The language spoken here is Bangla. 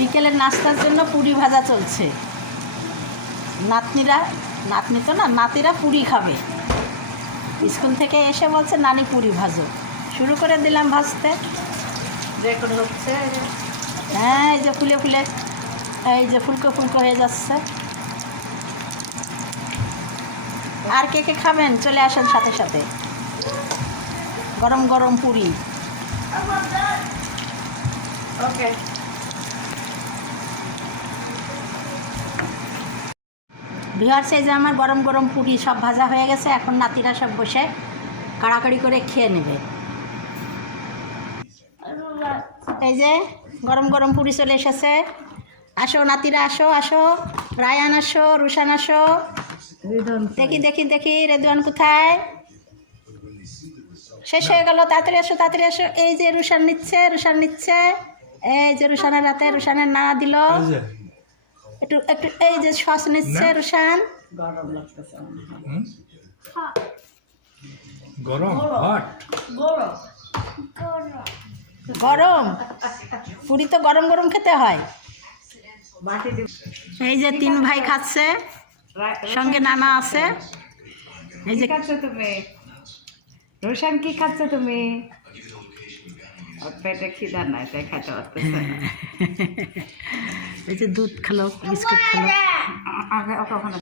বিকেলের নাস্তার জন্য পুরি ভাজা চলছে। নাতনিরা নাতনি তো না নাতিরা পুরি খাবে। স্কুল থেকে এসে বলছে নানি পুরি ভাজো। শুরু করে দিলাম ভাজতে। রেকর্ড হচ্ছে। হ্যাঁ এই যে ফুলে ফুলে এই যে ফুলকো ফুলকো হয়ে যাচ্ছে। আর কে কে খাবেন? চলে আসেন সাথে সাথে। গরম গরম পুরি। ওকে বিহার সেই যে আমার গরম গরম পুরি সব ভাজা হয়ে গেছে, এখন নাতিরা সব বসে কাড়াকাড়ি করে খেয়ে নেবে। এই যে গরম গরম পুরি চলে এসেছে। আসো নাতিরা, আসো আসো। রায়ান, আসো, রুশান, আসো। দেখি দেখি দেখি রেদওয়ান কোথায়? শেষ হয়ে গেল, তাড়াতাড়ি আসো তাড়াতাড়ি আসো। এই যে রুশান নিচ্ছে রুশান নিচ্ছে। এই যে রুশানের রাতে রুশানের না দিল। একটু একটু এই যে শ্বাস নিচ্ছে রুশান। গরম লাগতেছে গরম হট। গরম। পুরি তো গরম গরম খেতে হয়। এই যে তিন ভাই খাচ্ছে সঙ্গে নানা আছে। এই যে খাচ্ছ তুমি? রোশান কি খাচ্ছ তুমি? ওর পেটে খিদা নাই তাই খাইতে পারতেছে। এই যে দুধ খেলো বিস্কুট খেলো আগে ওকে ওখানে